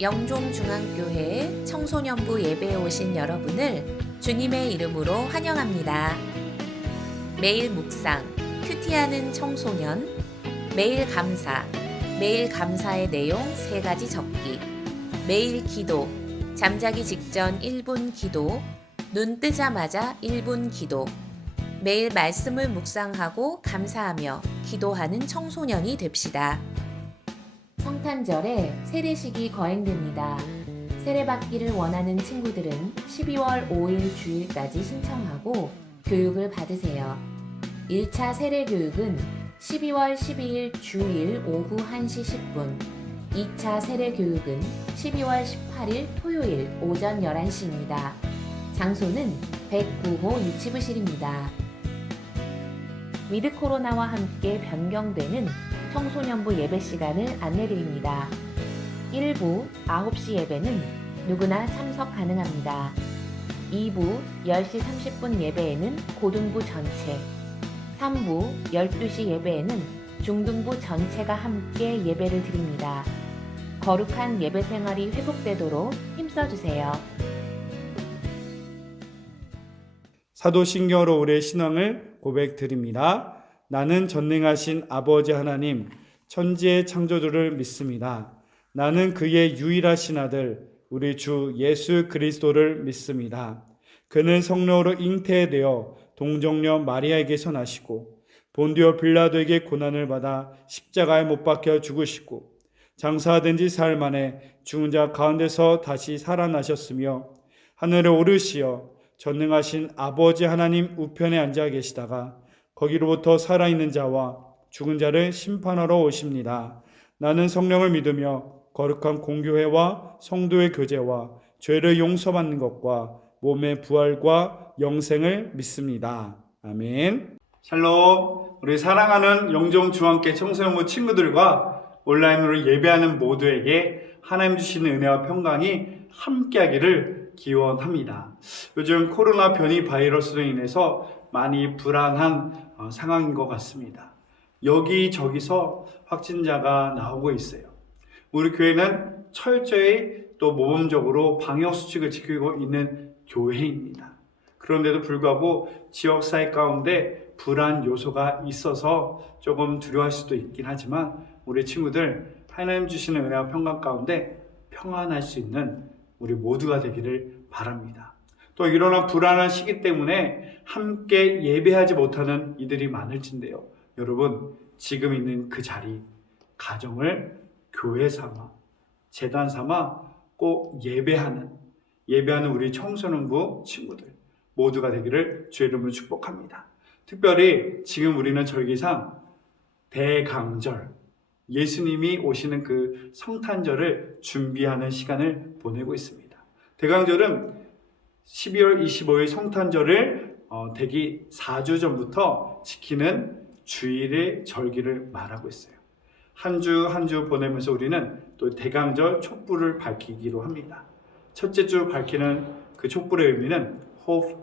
영종중앙교회 청소년부 예배에 오신 여러분을 주님의 이름으로 환영합니다. 매일 묵상, 큐티하는 청소년, 매일 감사, 매일 감사의 내용 3가지 적기, 매일 기도, 잠자기 직전 1분 기도, 눈 뜨자마자 1분 기도, 매일 말씀을 묵상하고 감사하며 기도하는 청소년이 됩시다. 성탄절에 세례식이 거행됩니다. 세례받기를 원하는 친구들은 12월 5일 주일까지 신청하고 교육을 받으세요. 1차 세례 교육은 12월 12일 주일 오후 1시 10분, 2차 세례 교육은 12월 18일 토요일 오전 11시입니다. 장소는 109호 유치부실입니다. 위드 코로나와 함께 변경되는 청소년부 예배 시간을 안내드립니다. 1부 9시 예배는 누구나 참석 가능합니다. 2부 10시 30분 예배에는 고등부 전체, 3부 12시 예배에는 중등부 전체가 함께 예배를 드립니다. 거룩한 예배 생활이 회복되도록 힘써주세요. 사도신경으로 우리의 신앙을 고백드립니다. 나는 전능하신 아버지 하나님, 천지의 창조주를 믿습니다. 나는 그의 유일하신 아들, 우리 주 예수 그리스도를 믿습니다. 그는 성령으로 잉태되어 동정녀 마리아에게서 나시고 본디오 빌라도에게 고난을 받아 십자가에 못 박혀 죽으시고 장사된 지 사흘 만에 죽은 자 가운데서 다시 살아나셨으며 하늘에 오르시어 전능하신 아버지 하나님 우편에 앉아 계시다가 거기로부터 살아있는 자와 죽은 자를 심판하러 오십니다. 나는 성령을 믿으며 거룩한 공교회와 성도의 교제와 죄를 용서받는 것과 몸의 부활과 영생을 믿습니다. 아멘. 샬롬. 우리 사랑하는 영종중앙교회 청소년부 친구들과 온라인으로 예배하는 모두에게 하나님 주시는 은혜와 평강이 함께하기를 기원합니다. 요즘 코로나 변이 바이러스로 인해서 많이 불안한 상황인 것 같습니다. 여기저기서 확진자가 나오고 있어요. 우리 교회는 철저히 또 모범적으로 방역수칙을 지키고 있는 교회입니다. 그런데도 불구하고 지역사회 가운데 불안 요소가 있어서 조금 두려워할 수도 있긴 하지만 우리 친구들 하나님 주시는 은혜와 평강 가운데 평안할 수 있는 우리 모두가 되기를 바랍니다. 또 이러한 불안한 시기 때문에 함께 예배하지 못하는 이들이 많을진데요. 여러분, 지금 있는 그 자리, 가정을 교회 삼아, 재단 삼아 꼭 예배하는 우리 청소년부 친구들 모두가 되기를 주의 이름으로 축복합니다. 특별히 지금 우리는 절기상 대강절, 예수님이 오시는 그 성탄절을 준비하는 시간을 보내고 있습니다. 대강절은 12월 25일 성탄절을 대기 4주 전부터 지키는 주일의 절기를 말하고 있어요. 한 주 한 주 보내면서 우리는 또 대강절 촛불을 밝히기로 합니다. 첫째 주 밝히는 그 촛불의 의미는 hope,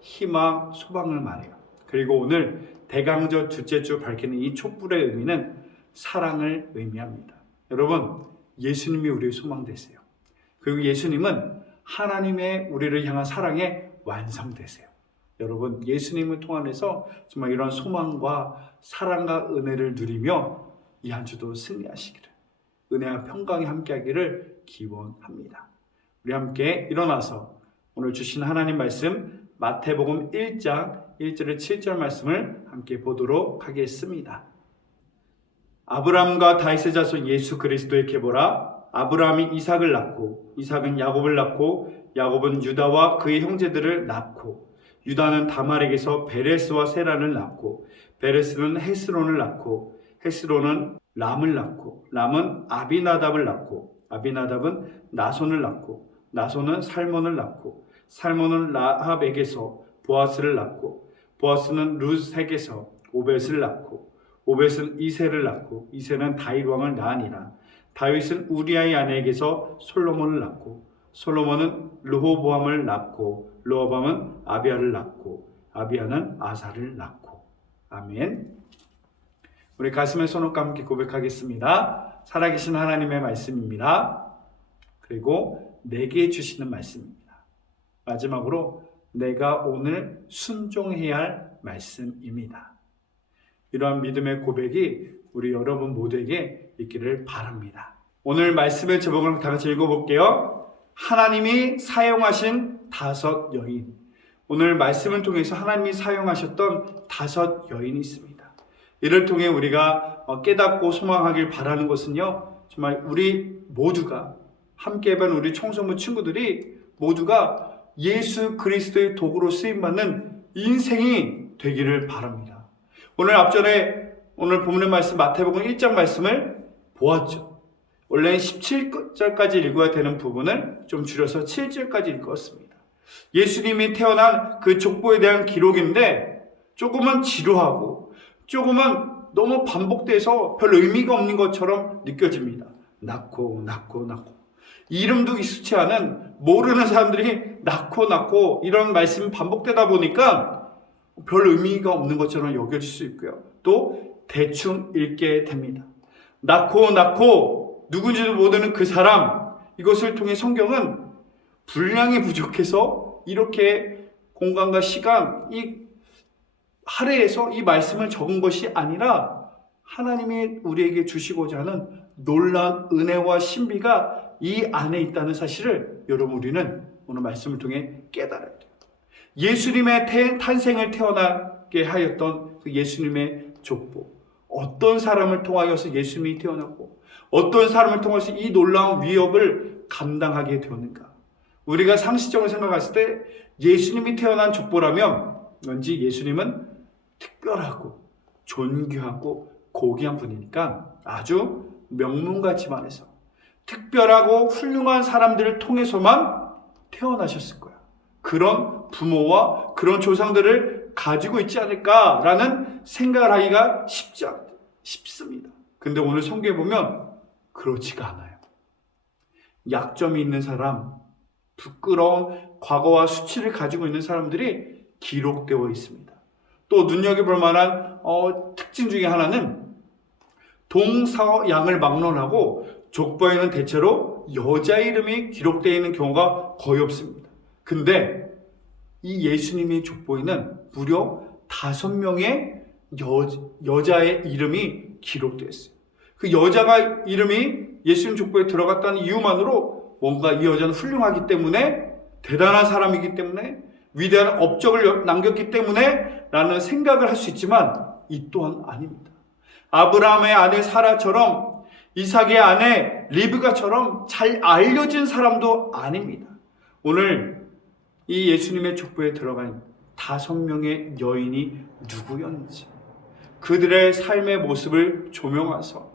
희망, 소망을 말해요. 그리고 오늘 대강절 둘째 주 밝히는 이 촛불의 의미는 사랑을 의미합니다. 여러분, 예수님이 우리의 소망 되세요. 그리고 예수님은 하나님의 우리를 향한 사랑의 완성되세요. 여러분, 예수님을 통해서 정말 이런 소망과 사랑과 은혜를 누리며 이 한 주도 승리하시기를, 은혜와 평강이 함께하기를 기원합니다. 우리 함께 일어나서 오늘 주신 하나님 말씀 마태복음 1장 1절에 7절 말씀을 함께 보도록 하겠습니다. 아브라함과 다윗의 자손 예수 그리스도의 계보라. 아브라함이 이삭을 낳고 이삭은 야곱을 낳고 야곱은 유다와 그의 형제들을 낳고 유다는 다말에게서 베레스와 세란을 낳고 베레스는 헤스론을 낳고 헤스론은 람을 낳고 람은 아비나답을 낳고 아비나답은 나손을 낳고 나손은 살몬을 낳고 살몬은 라합에게서 보아스를 낳고 보아스는 룻에게서 오벳을 낳고 오벳은 이새를 낳고 이새는 다윗 왕을 낳으니라. 다윗은 우리아의 아내에게서 솔로몬을 낳고 솔로몬은 르호보암을 낳고 르호보암은 아비야를 낳고 아비야는 아사를 낳고. 아멘. 우리 가슴에 손을 감고 함께 고백하겠습니다. 살아계신 하나님의 말씀입니다. 그리고 내게 주시는 말씀입니다. 마지막으로 내가 오늘 순종해야 할 말씀입니다. 이러한 믿음의 고백이 우리 여러분 모두에게 있기를 바랍니다. 오늘 말씀의 제목을 다 같이 읽어볼게요. 하나님이 사용하신 5 여인. 오늘 말씀을 통해서 하나님이 사용하셨던 5 여인이 있습니다. 이를 통해 우리가 깨닫고 소망하길 바라는 것은요, 정말 우리 모두가 함께 해본 우리 청소년 친구들이 모두가 예수 그리스도의 도구로 쓰임받는 인생이 되기를 바랍니다. 오늘 앞전에 오늘 본문의 말씀 마태복음 1장 말씀을 보았죠. 원래는 17절까지 읽어야 되는 부분을 좀 줄여서 7절까지 읽었습니다. 예수님이 태어난 그 족보에 대한 기록인데 조금은 지루하고 조금은 너무 반복돼서 별 의미가 없는 것처럼 느껴집니다. 낳고 이름도 익숙치 않은 모르는 사람들이 낳고 이런 말씀이 반복되다 보니까 별 의미가 없는 것처럼 여겨질 수 있고요. 또 대충 읽게 됩니다. 낳고 누군지도 모르는 그 사람, 이것을 통해 성경은 분량이 부족해서 이렇게 공간과 시간, 이 할애해서 이 말씀을 적은 것이 아니라 하나님이 우리에게 주시고자 하는 놀라운 은혜와 신비가 이 안에 있다는 사실을 여러분 우리는 오늘 말씀을 통해 깨달아야 돼요. 예수님의 탄생을 태어나게 하였던 그 예수님의 족보, 어떤 사람을 통하여서 예수님이 태어나고 어떤 사람을 통해서 이 놀라운 위협을 감당하게 되었는가. 우리가 상식적으로 생각했을 때 예수님이 태어난 족보라면 왠지 예수님은 특별하고 존귀하고 고귀한 분이니까 아주 명문같이만 해서 특별하고 훌륭한 사람들을 통해서만 태어나셨을 거야. 그런 부모와 그런 조상들을 가지고 있지 않을까라는 생각을 하기가 쉽습니다. 근데 오늘 성경에 보면 그렇지가 않아요. 약점이 있는 사람, 부끄러운 과거와 수치를 가지고 있는 사람들이 기록되어 있습니다. 또 눈여겨볼 만한 특징 중에 하나는 동서양을 막론하고 족보에는 대체로 여자 이름이 기록되어 있는 경우가 거의 없습니다. 근데 이 예수님의 족보에는 무려 5명의 여자의 이름이 기록되어 있어요. 그 여자가 이름이 예수님 족보에 들어갔다는 이유만으로 뭔가 이 여자는 훌륭하기 때문에, 대단한 사람이기 때문에, 위대한 업적을 남겼기 때문에 라는 생각을 할 수 있지만 이 또한 아닙니다. 아브라함의 아내 사라처럼, 이삭의 아내 리브가처럼 잘 알려진 사람도 아닙니다. 오늘 이 예수님의 족보에 들어간 5명의 여인이 누구였는지, 그들의 삶의 모습을 조명해서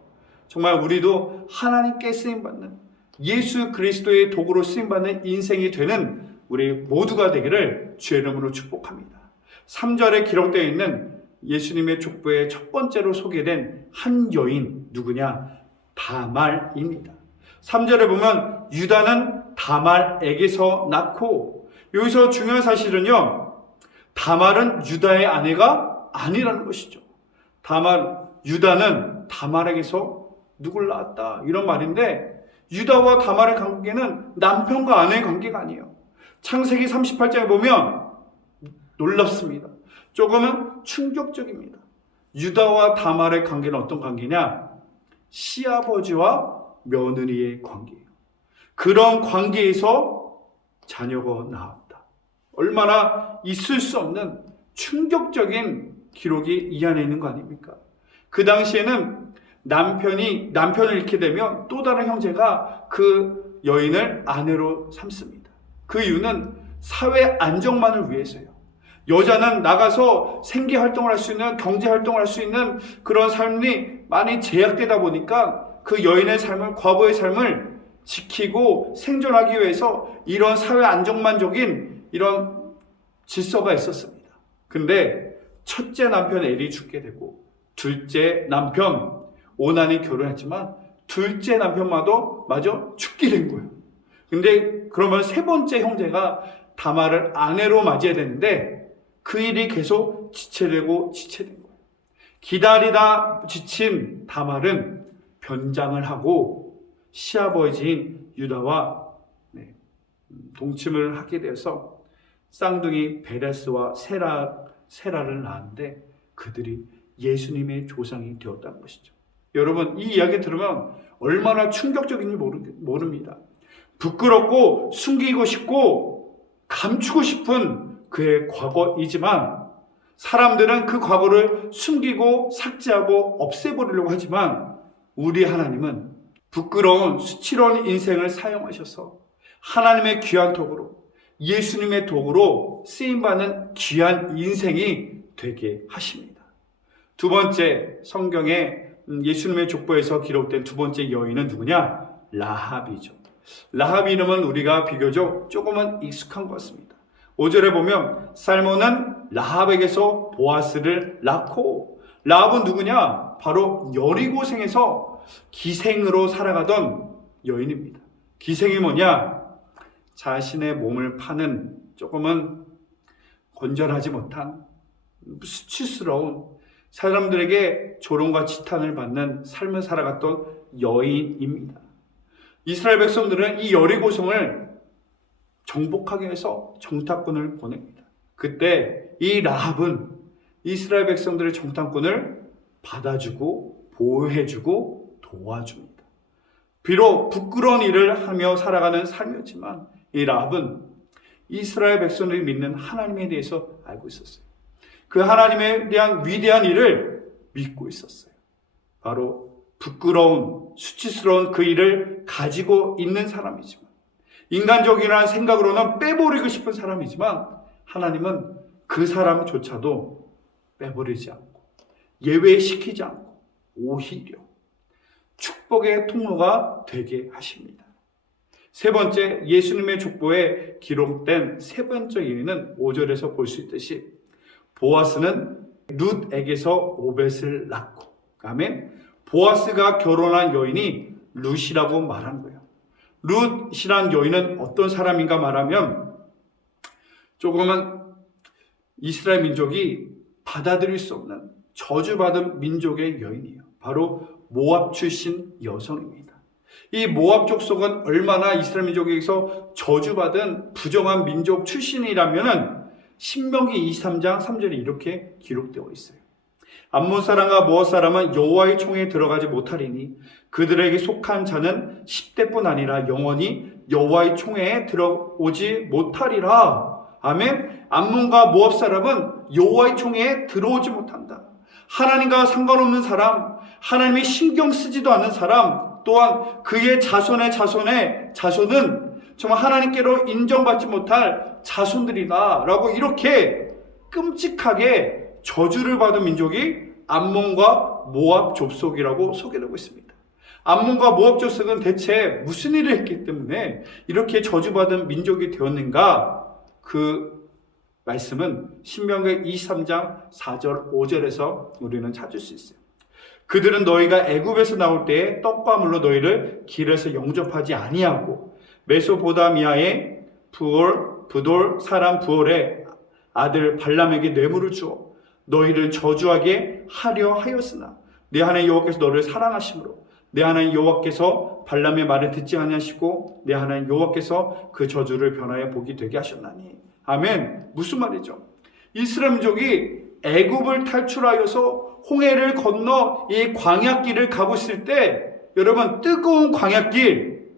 정말 우리도 하나님께 쓰임받는, 예수 그리스도의 도구로 쓰임받는 인생이 되는 우리 모두가 되기를 주의 이름으로 축복합니다. 3절에 기록되어 있는 예수님의 족보에 첫 번째로 소개된 한 여인, 누구냐? 다말입니다. 3절에 보면 유다는 다말에게서 낳고, 여기서 중요한 사실은요, 다말은 유다의 아내가 아니라는 것이죠. 유다는 다말에게서 누굴 낳았다, 이런 말인데, 유다와 다말의 관계는 남편과 아내의 관계가 아니에요. 창세기 38장에 보면 놀랍습니다. 조금은 충격적입니다. 유다와 다말의 관계는 어떤 관계냐? 시아버지와 며느리의 관계예요. 그런 관계에서 자녀가 나왔다. 얼마나 있을 수 없는 충격적인 기록이 이 안에 있는 거 아닙니까? 그 당시에는 남편을 잃게 되면 또 다른 형제가 그 여인을 아내로 삼습니다. 그 이유는 사회 안정만을 위해서요. 여자는 나가서 생계 활동을 할 수 있는, 경제 활동을 할 수 있는 그런 삶이 많이 제약되다 보니까 그 여인의 삶을, 과거의 삶을 지키고 생존하기 위해서 이런 사회 안정만적인 이런 질서가 있었습니다. 근데 첫째 남편 엘이 죽게 되고, 둘째 남편 오난이 결혼했지만 둘째 남편마저 죽게 된 거예요. 근데 그러면 세 번째 형제가 다말을 아내로 맞이해야 되는데 그 일이 계속 지체되고 지체된 거예요. 기다리다 지친 다말은 변장을 하고 시아버지인 유다와 동침을 하게 되어서 쌍둥이 베레스와 세라를 낳았는데 그들이 예수님의 조상이 되었다는 것이죠. 여러분, 이 이야기 들으면 얼마나 충격적인지 모릅니다. 부끄럽고 숨기고 싶고 감추고 싶은 그의 과거이지만 사람들은 그 과거를 숨기고 삭제하고 없애버리려고 하지만 우리 하나님은 부끄러운 수치로운 인생을 사용하셔서 하나님의 귀한 도구로 예수님의 도구로 쓰임받는 귀한 인생이 되게 하십니다. 두 번째, 성경에 예수님의 족보에서 기록된 두 번째 여인은 누구냐? 라합이죠. 라합 이름은 우리가 비교적 조금은 익숙한 것 같습니다. 5절에 보면 살몬은 라합에게서 보아스를 낳고, 라합은 누구냐? 바로 여리고생에서 기생으로 살아가던 여인입니다. 기생이 뭐냐? 자신의 몸을 파는 조금은 건전하지 못한 수치스러운 사람들에게 조롱과 지탄을 받는 삶을 살아갔던 여인입니다. 이스라엘 백성들은 이 여리고성을 정복하기 위해서 정탐꾼을 보냅니다. 그때 이 라합은 이스라엘 백성들의 정탐꾼을 받아주고 보호해주고 도와줍니다. 비록 부끄러운 일을 하며 살아가는 삶이었지만 이 라합은 이스라엘 백성들이 믿는 하나님에 대해서 알고 있었어요. 그 하나님에 대한 위대한 일을 믿고 있었어요. 바로 부끄러운 수치스러운 그 일을 가지고 있는 사람이지만, 인간적이라는 생각으로는 빼버리고 싶은 사람이지만 하나님은 그 사람조차도 빼버리지 않고 예외시키지 않고 오히려 축복의 통로가 되게 하십니다. 세 번째, 예수님의 족보에 기록된 세 번째 예는 5절에서 볼 수 있듯이 보아스는 룻에게서 오벳을 낳고, 그다음에 보아스가 결혼한 여인이 룻이라고 말한 거예요. 룻이란 여인은 어떤 사람인가 말하면 조금은 이스라엘 민족이 받아들일 수 없는 저주받은 민족의 여인이에요. 바로 모압 출신 여성입니다. 이 모압 족속은 얼마나 이스라엘 민족에게서 저주받은 부정한 민족 출신이라면은 신명기 23장 3절에 이렇게 기록되어 있어요. 암몬 사람과 모압 사람은 여호와의 총회에 들어가지 못하리니 그들에게 속한 자는 10대뿐 아니라 영원히 여호와의 총회에 들어오지 못하리라. 아멘. 암몬과 모압 사람은 여호와의 총회에 들어오지 못한다. 하나님과 상관없는 사람, 하나님이 신경 쓰지도 않는 사람, 또한 그의 자손의 자손은 정말 하나님께로 인정받지 못할 자손들이다 라고 이렇게 끔찍하게 저주를 받은 민족이 암몬과 모압 족속이라고 소개되고 있습니다. 암몬과 모압 족속은 대체 무슨 일을 했기 때문에 이렇게 저주받은 민족이 되었는가? 그 말씀은 신명기 23장 4절 5절에서 우리는 찾을 수 있어요. 그들은 너희가 애굽에서 나올 때에 떡과 물로 너희를 길에서 영접하지 아니하고 메소포다미아의 부돌 사람 부올의 아들 발람에게 뇌물을 주어 너희를 저주하게 하려 하였으나 내 하나님 여호와께서 너를 사랑하심으로 내 하나님 여호와께서 발람의 말을 듣지 아니하시고 내 하나님 여호와께서 그 저주를 변하여 복이 되게 하셨나니. 아멘. 무슨 말이죠? 이스라엘 민족이 애굽을 탈출하여서 홍해를 건너 이 광야길을 가고 있을 때, 여러분, 뜨거운 광야길,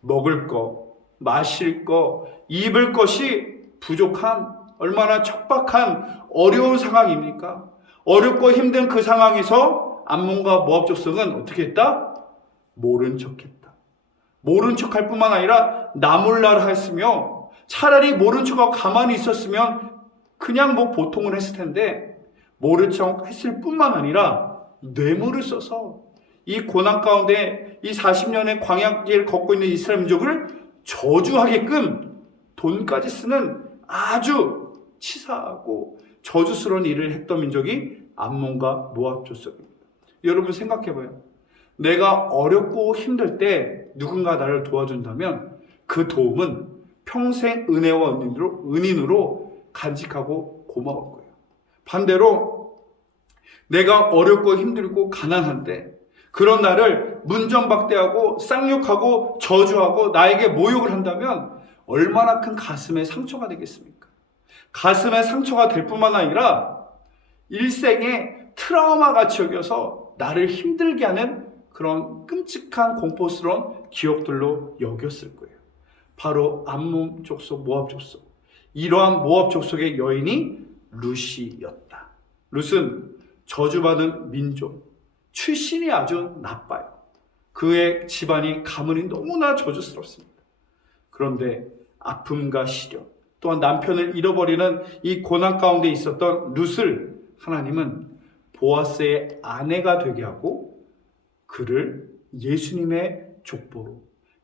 먹을 거, 마실 거, 입을 것이 부족한 얼마나 척박한 어려운 상황입니까? 어렵고 힘든 그 상황에서 암몬과 모압 족속은 어떻게 했다? 모른 척했다. 모른 척할 뿐만 아니라 나몰라라 했으며, 차라리 모른 척하고 가만히 있었으면 그냥 뭐 보통은 했을 텐데 모른 척 했을 뿐만 아니라 뇌물을 써서 이 고난 가운데 이 40년의 광야길 걷고 있는 이스라엘 민족을 저주하게끔 돈까지 쓰는 아주 치사하고 저주스러운 일을 했던 민족이 암몬과 모압 족속입니다. 여러분 생각해봐요. 내가 어렵고 힘들 때 누군가 나를 도와준다면 그 도움은 평생 은혜와 은인으로 간직하고 고마울 거예요. 반대로 내가 어렵고 힘들고 가난한데 그런 나를 문전박대하고 쌍욕하고 저주하고 나에게 모욕을 한다면 얼마나 큰 가슴의 상처가 되겠습니까? 가슴의 상처가 될 뿐만 아니라 일생의 트라우마 같이 여겨서 나를 힘들게 하는 그런 끔찍한 공포스러운 기억들로 여겼을 거예요. 바로 암몬 족속, 모압 족속. 이러한 모압 족속의 여인이 룻이었다. 룻은 저주받은 민족, 출신이 아주 나빠요. 그의 집안이 가문이 너무나 저주스럽습니다. 그런데 아픔과 시련, 또한 남편을 잃어버리는 이 고난 가운데 있었던 룻을 하나님은 보아스의 아내가 되게 하고 그를 예수님의 족보로,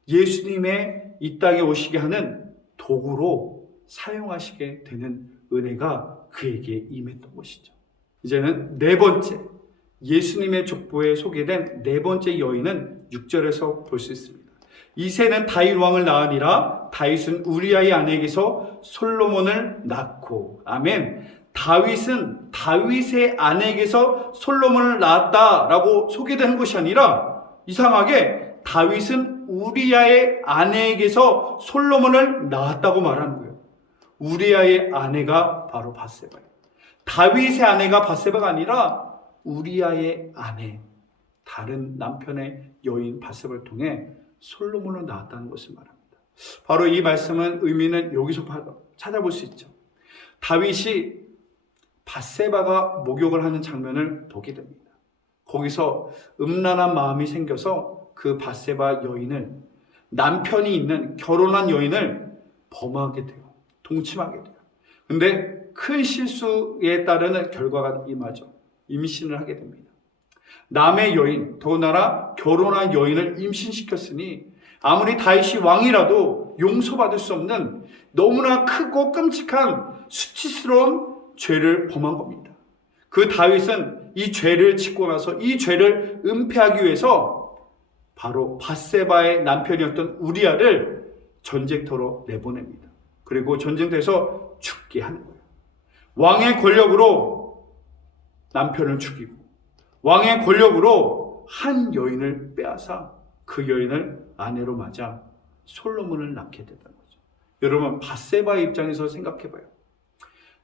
예수님의 이 땅에 오시게 하는 도구로 사용하시게 되는 은혜가 그에게 임했던 것이죠. 이제는 네 번째, 예수님의 족보에 소개된 네 번째 여인은 6절에서 볼 수 있습니다. 이새는 다윗 왕을 낳으니라. 다윗은 우리아의 아내에게서 솔로몬을 낳고. 아멘. 다윗은 다윗의 아내에게서 솔로몬을 낳았다라고 소개되는 것이 아니라 이상하게 다윗은 우리아의 아내에게서 솔로몬을 낳았다고 말하는 거예요. 우리아의 아내가 바로 밧세바예요. 다윗의 아내가 밧세바가 아니라 우리아의 아내, 다른 남편의 여인 밧세바를 통해 솔로몬을 낳았다는 것을 말합니다. 바로 이 말씀은 의미는 여기서 찾아볼 수 있죠. 다윗이 밧세바가 목욕을 하는 장면을 보게 됩니다. 거기서 음란한 마음이 생겨서 그 밧세바 여인을, 남편이 있는 결혼한 여인을 범하게 돼요. 동침하게 돼요. 근데 큰 실수에 따르는 결과가 임하죠. 임신을 하게 됩니다. 남의 여인, 더군다나 결혼한 여인을 임신시켰으니 아무리 다윗이 왕이라도 용서받을 수 없는 너무나 크고 끔찍한 수치스러운 죄를 범한 겁니다. 그 다윗은 이 죄를 짓고 나서 이 죄를 은폐하기 위해서 바로 밧세바의 남편이었던 우리아를 전쟁터로 내보냅니다. 그리고 전쟁터에서 죽게 하는 거예요. 왕의 권력으로 남편을 죽이고 왕의 권력으로 한 여인을 빼앗아 그 여인을 아내로 맞아 솔로몬을 낳게 됐다는 거죠. 여러분, 밧세바의 입장에서 생각해봐요.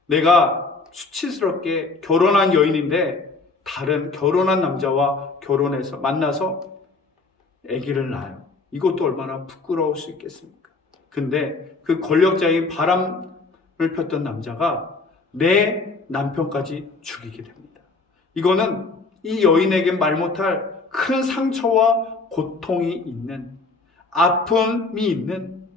내가 수치스럽게 결혼한 여인인데 다른 결혼한 남자와 결혼해서 만나서 아기를 낳아요. 이것도 얼마나 부끄러울 수 있겠습니까? 근데 그 권력자인 바람을 폈던 남자가 내 남편까지 죽이게 됩니다. 이거는 이 여인에게 말 못할 큰 상처와 고통이 있는, 아픔이 있는,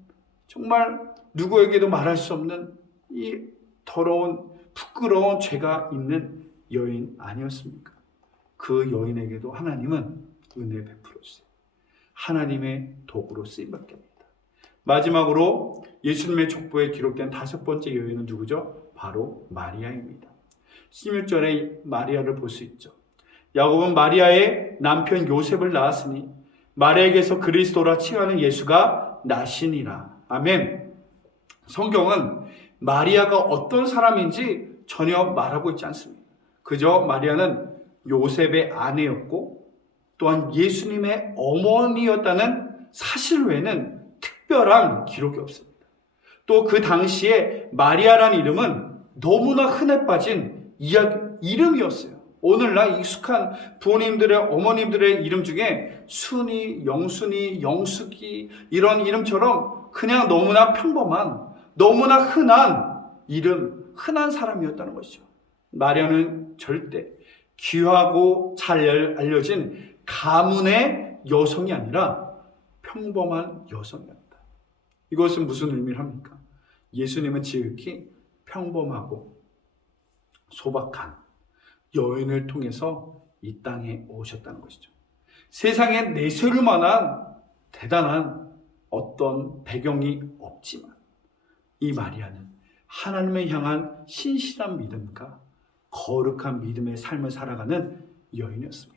정말 누구에게도 말할 수 없는 이 더러운 부끄러운 죄가 있는 여인 아니었습니까? 그 여인에게도 하나님은 은혜 베풀어 주세요. 하나님의 도구로 쓰임받게 합니다. 마지막으로 예수님의 족보에 기록된 다섯 번째 여인은 누구죠? 바로 마리아입니다. 16절에 마리아를 볼 수 있죠. 야곱은 마리아의 남편 요셉을 낳았으니 마리아에게서 그리스도라 칭하는 예수가 나시니라. 아멘. 성경은 마리아가 어떤 사람인지 전혀 말하고 있지 않습니다. 그저 마리아는 요셉의 아내였고 또한 예수님의 어머니였다는 사실 외에는 특별한 기록이 없습니다. 또 그 당시에 마리아라는 이름은 너무나 흔해 빠진 이름이었어요. 오늘날 익숙한 부모님들의 어머님들의 이름 중에 순이, 영순이, 영숙이 이런 이름처럼 그냥 너무나 평범한, 너무나 흔한 이름, 흔한 사람이었다는 것이죠. 마리아는 절대 귀하고 잘 알려진 가문의 여성이 아니라 평범한 여성이었다. 이것은 무슨 의미를 합니까? 예수님은 지극히 평범하고 소박한 여인을 통해서 이 땅에 오셨다는 것이죠. 세상에 내세울 만한 대단한 어떤 배경이 없지만 이 마리아는 하나님을 향한 신실한 믿음과 거룩한 믿음의 삶을 살아가는 여인이었습니다.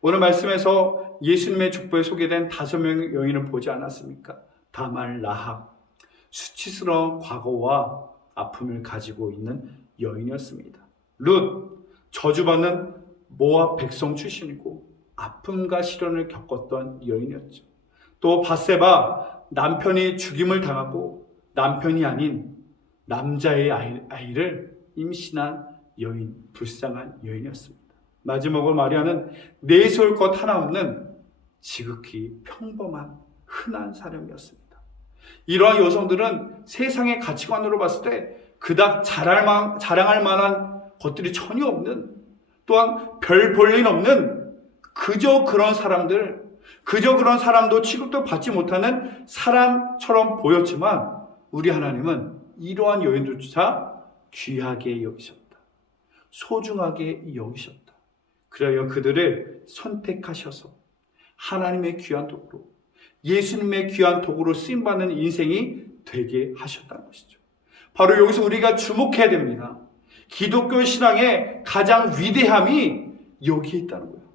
오늘 말씀에서 예수님의 족보에 소개된 5명의 여인을 보지 않았습니까? 다말, 라합, 수치스러운 과거와 아픔을 가지고 있는 여인이었습니다. 룻, 저주받는 모압 백성 출신이고 아픔과 시련을 겪었던 여인이었죠. 또 밧세바, 남편이 죽임을 당하고 남편이 아닌 남자의 아이를 임신한 여인, 불쌍한 여인이었습니다. 마지막으로 마리아는 내세울 것 하나 없는 지극히 평범한 흔한 사람이었습니다. 이러한 여성들은 세상의 가치관으로 봤을 때 그닥 자랑할 만한 것들이 전혀 없는, 또한 별 볼일 없는 그저 그런 사람도 취급도 받지 못하는 사람처럼 보였지만 우리 하나님은 이러한 여인들조차 귀하게 여기셨다. 소중하게 여기셨다. 그래야 그들을 선택하셔서 하나님의 귀한 도구로, 예수님의 귀한 도구로 쓰임받는 인생이 되게 하셨다는 것이죠. 바로 여기서 우리가 주목해야 됩니다. 기독교 신앙의 가장 위대함이 여기에 있다는 거예요.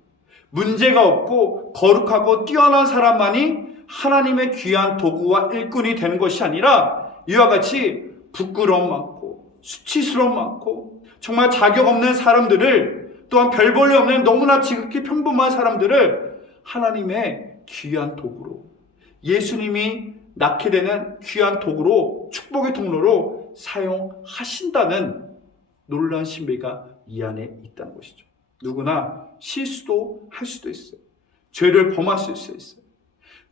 문제가 없고 거룩하고 뛰어난 사람만이 하나님의 귀한 도구와 일꾼이 되는 것이 아니라 이와 같이 부끄러움 많고 수치스러움 많고 정말 자격 없는 사람들을, 또한 별 볼일 없는 너무나 지극히 평범한 사람들을 하나님의 귀한 도구로, 예수님이 낳게 되는 귀한 도구로, 축복의 통로로 사용하신다는 놀라운 신비가 이 안에 있다는 것이죠. 누구나 실수도 할 수도 있어요. 죄를 범할 수 있어요.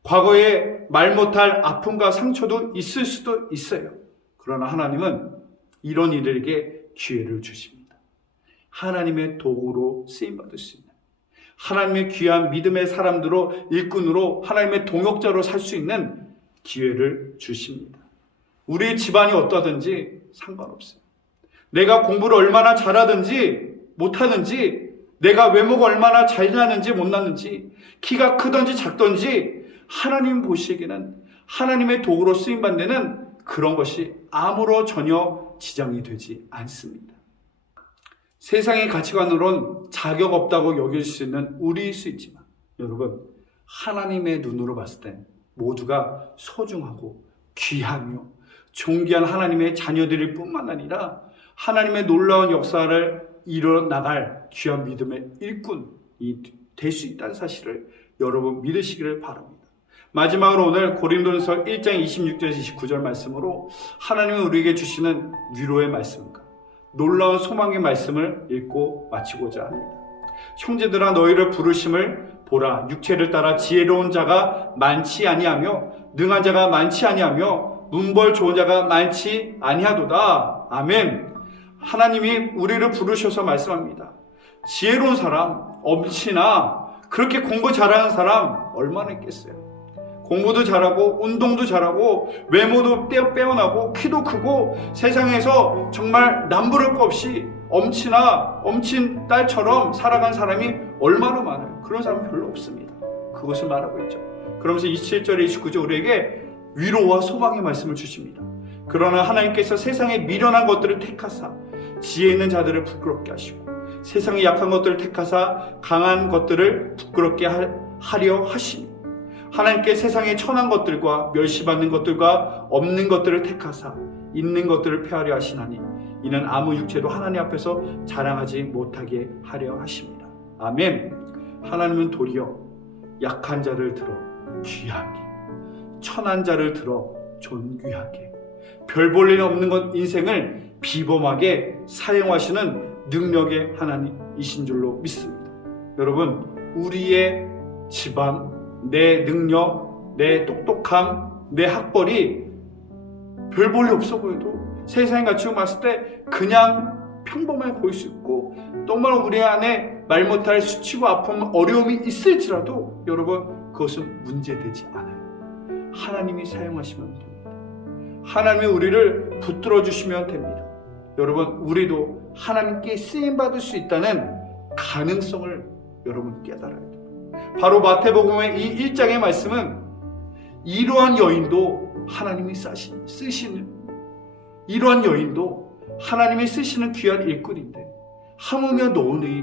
과거에 말 못할 아픔과 상처도 있을 수도 있어요. 그러나 하나님은 이런 이들에게 기회를 주십니다. 하나님의 도구로 쓰임받을 수 있는, 하나님의 귀한 믿음의 사람들로, 일꾼으로, 하나님의 동역자로 살 수 있는 기회를 주십니다. 우리 집안이 어떠든지 상관없어요. 내가 공부를 얼마나 잘하든지 못하든지, 내가 외모가 얼마나 잘나는지 못나는지, 키가 크든지 작든지, 하나님 보시기에는 하나님의 도구로 쓰임받는 데는 그런 것이 아무런 전혀 지장이 되지 않습니다. 세상의 가치관으론 자격 없다고 여길 수 있는 우리일 수 있지만 여러분, 하나님의 눈으로 봤을 때 모두가 소중하고 귀하며 존귀한 하나님의 자녀들일 뿐만 아니라 하나님의 놀라운 역사를 이뤄나갈 귀한 믿음의 일꾼이 될 수 있다는 사실을 여러분 믿으시기를 바랍니다. 마지막으로 오늘 고린도전서 1장 26절에서 29절 말씀으로 하나님은 우리에게 주시는 위로의 말씀과 놀라운 소망의 말씀을 읽고 마치고자 합니다. 형제들아, 너희를 부르심을 보라. 육체를 따라 지혜로운 자가 많지 아니하며 능한 자가 많지 아니하며 문벌 좋은 자가 많지 아니하도다. 아멘. 하나님이 우리를 부르셔서 말씀합니다. 지혜로운 사람, 엄치나 그렇게 공부 잘하는 사람 얼마나 있겠어요. 공부도 잘하고 운동도 잘하고 외모도 빼어나고 키도 크고 세상에서 정말 남부를 것 없이 엄친 딸처럼 살아간 사람이 얼마나 많아요. 그런 사람은 별로 없습니다. 그것을 말하고 있죠. 그러면서 27절에 29절 우리에게 위로와 소망의 말씀을 주십니다. 그러나 하나님께서 세상에 미련한 것들을 택하사 지혜 있는 자들을 부끄럽게 하시고 세상에 약한 것들을 택하사 강한 것들을 부끄럽게 하려 하시니 하나님께 세상의 천한 것들과 멸시받는 것들과 없는 것들을 택하사 있는 것들을 폐하려 하시나니 이는 아무 육체도 하나님 앞에서 자랑하지 못하게 하려 하십니다. 아멘. 하나님은 도리어 약한 자를 들어 귀하게, 천한 자를 들어 존귀하게, 별 볼 일 없는 것 인생을 비범하게 사용하시는 능력의 하나님이신 줄로 믿습니다. 여러분, 우리의 집안, 내 능력, 내 똑똑함, 내 학벌이 별 볼 일 없어 보여도 세상에 갖추고 봤을 때 그냥 평범하게 보일 수 있고 정말 우리 안에 말 못할 수치고 아픔, 어려움이 있을지라도 여러분 그것은 문제되지 않아요. 하나님이 사용하시면 됩니다. 하나님이 우리를 붙들어 주시면 됩니다. 여러분, 우리도 하나님께 쓰임받을 수 있다는 가능성을 여러분 깨달아야 돼요. 바로 마태복음의 이 1장의 말씀은 이러한 여인도 하나님이 쓰시는, 이러한 여인도 하나님이 쓰시는 귀한 일꾼인데 하물며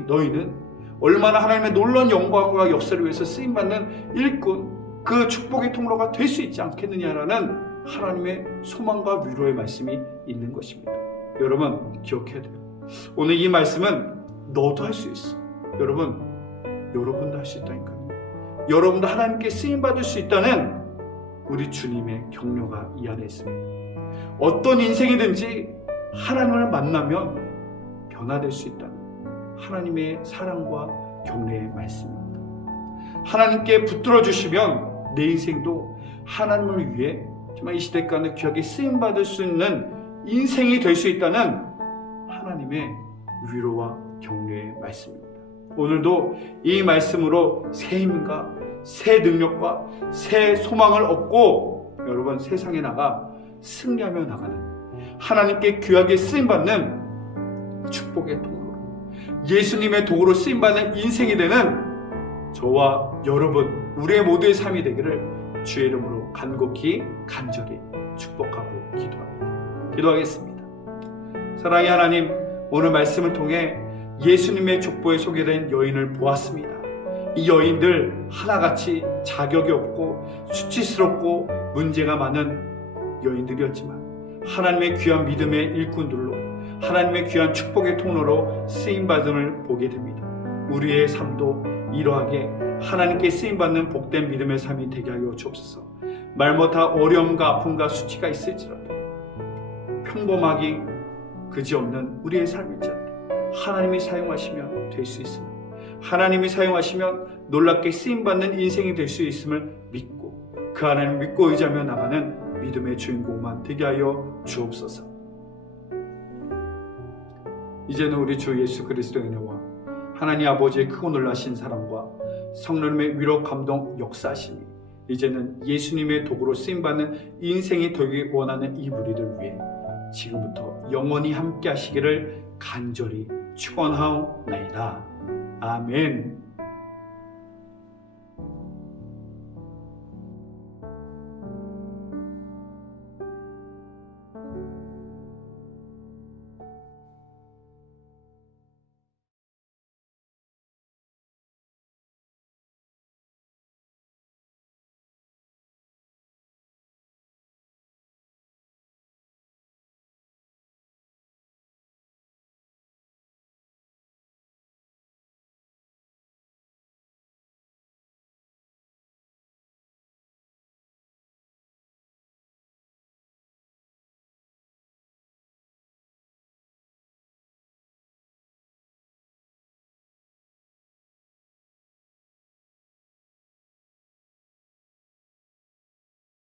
너희는 얼마나 하나님의 놀라운 영광과 역사를 위해서 쓰임받는 일꾼, 그 축복의 통로가 될 수 있지 않겠느냐라는 하나님의 소망과 위로의 말씀이 있는 것입니다. 여러분 기억해야 돼요. 오늘 이 말씀은 너도 할 수 있어. 여러분도 할 수 있다니까요. 여러분도 하나님께 쓰임받을 수 있다는 우리 주님의 격려가 이 안에 있습니다. 어떤 인생이든지 하나님을 만나면 변화될 수 있다는 하나님의 사랑과 격려의 말씀입니다. 하나님께 붙들어 주시면 내 인생도 하나님을 위해 정말 이 시대가는 귀하게 쓰임받을 수 있는 인생이 될 수 있다는 하나님의 위로와 격려의 말씀입니다. 오늘도 이 말씀으로 새 힘과 새 능력과 새 소망을 얻고 여러분 세상에 나가 승리하며 나가는 하나님께 귀하게 쓰임받는 축복의 도구로 예수님의 도구로 쓰임받는 인생이 되는 저와 여러분 우리의 모두의 삶이 되기를 주의 이름으로 간곡히 간절히 축복하고 기도합니다. 기도하겠습니다. 사랑의 하나님, 오늘 말씀을 통해 예수님의 족보에 소개된 여인을 보았습니다. 이 여인들 하나같이 자격이 없고 수치스럽고 문제가 많은 여인들이었지만 하나님의 귀한 믿음의 일꾼들로 하나님의 귀한 축복의 통로로 쓰임받음을 보게 됩니다. 우리의 삶도 이러하게 하나님께 쓰임받는 복된 믿음의 삶이 되게 하여 주옵소서. 말 못할 어려움과 아픔과 수치가 있을지라도 평범하기 그지없는 우리의 삶일지라도 하나님이 사용하시면 될 수 있습니다. 하나님이 사용하시면 놀랍게 쓰임받는 인생이 될 수 있음을 믿고 그 하나님을 믿고 의지하며 나가는 믿음의 주인공만 되게 하여 주옵소서. 이제는 우리 주 예수 그리스도의 은혜와 하나님 아버지의 크고 놀라신 사랑과 성령님의 위로 감동 역사하심이 이제는 예수님의 도구로 쓰임받는 인생이 되기 원하는 이 무리들 위해 지금부터 영원히 함께 하시기를 간절히 축원하옵나이다. 아멘.